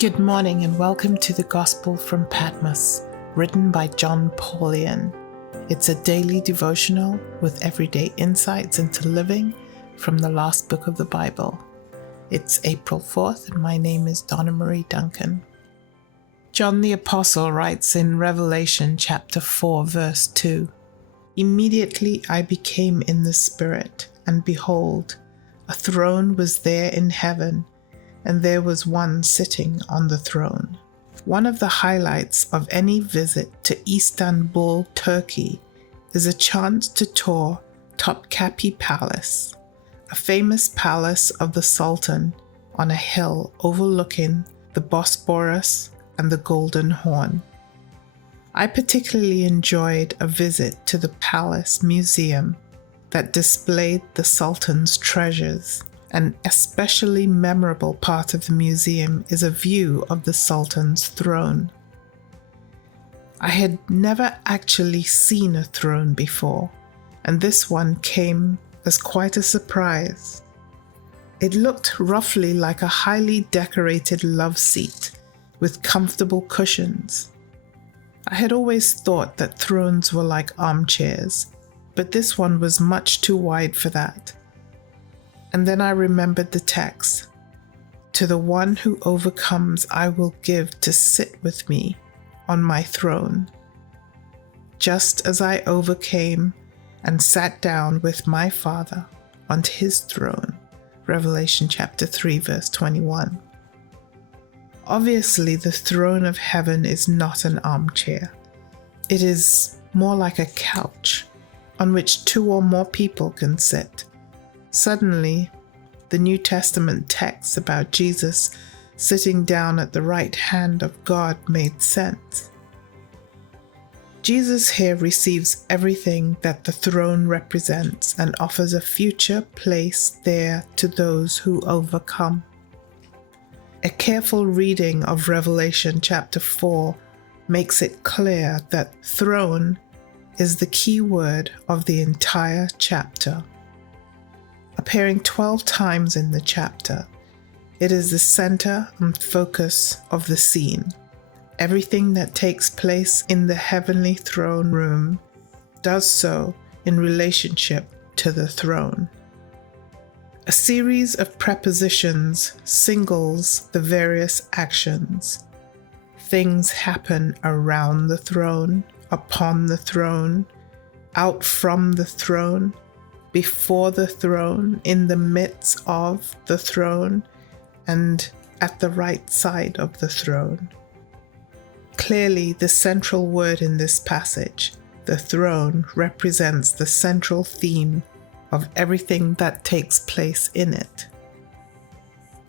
Good morning and welcome to the Gospel from Patmos, written by John Paulian. It's a daily devotional with everyday insights into living from the last book of the Bible. It's April 4th and my name is Donna Marie Duncan. John the Apostle writes in Revelation chapter 4 verse 2, "Immediately I became in the Spirit, and behold, a throne was there in heaven, and there was one sitting on the throne." One of the highlights of any visit to Istanbul, Turkey, is a chance to tour Topkapi Palace, a famous palace of the Sultan on a hill overlooking the Bosporus and the Golden Horn. I particularly enjoyed a visit to the Palace Museum that displayed the Sultan's treasures. An especially memorable part of the museum is a view of the Sultan's throne. I had never actually seen a throne before, and this one came as quite a surprise. It looked roughly like a highly decorated love seat with comfortable cushions. I had always thought that thrones were like armchairs, but this one was much too wide for that. And then I remembered the text, "To the one who overcomes I will give to sit with me on my throne, just as I overcame and sat down with my Father on his throne." Revelation chapter 3 verse 21. Obviously, the throne of heaven is not an armchair. It is more like a couch on which two or more people can sit. Suddenly, the New Testament texts about Jesus sitting down at the right hand of God made sense. Jesus here receives everything that the throne represents and offers a future place there to those who overcome. A careful reading of Revelation chapter 4 makes it clear that throne is the key word of the entire chapter. Appearing 12 times in the chapter, it is the center and focus of the scene. Everything that takes place in the heavenly throne room does so in relationship to the throne. A series of prepositions singles the various actions. Things happen around the throne, upon the throne, out from the throne, before the throne, in the midst of the throne, and at the right side of the throne. Clearly, the central word in this passage, the throne, represents the central theme of everything that takes place in it.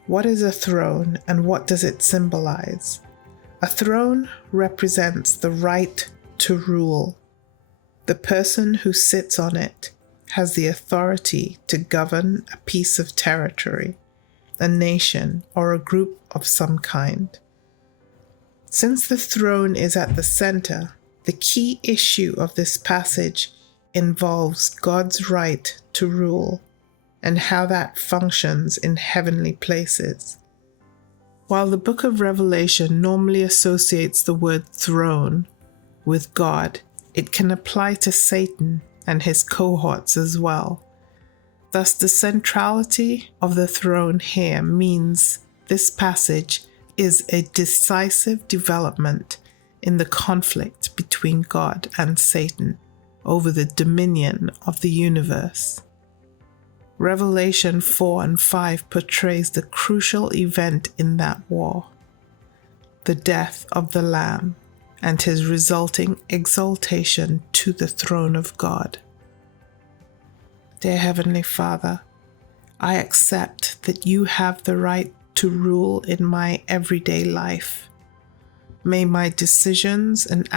What is a throne and what does it symbolize? A throne represents the right to rule. The person who sits on it has the authority to govern a piece of territory, a nation, or a group of some kind. Since the throne is at the center, the key issue of this passage involves God's right to rule and how that functions in heavenly places. While the book of Revelation normally associates the word throne with God, it can apply to Satan and his cohorts as well. Thus, the centrality of the throne here means this passage is a decisive development in the conflict between God and Satan over the dominion of the universe. Revelation 4 and 5 portrays the crucial event in that war, the death of the Lamb and his resulting exaltation to the throne of God. Dear Heavenly Father, I accept that you have the right to rule in my everyday life. May my decisions and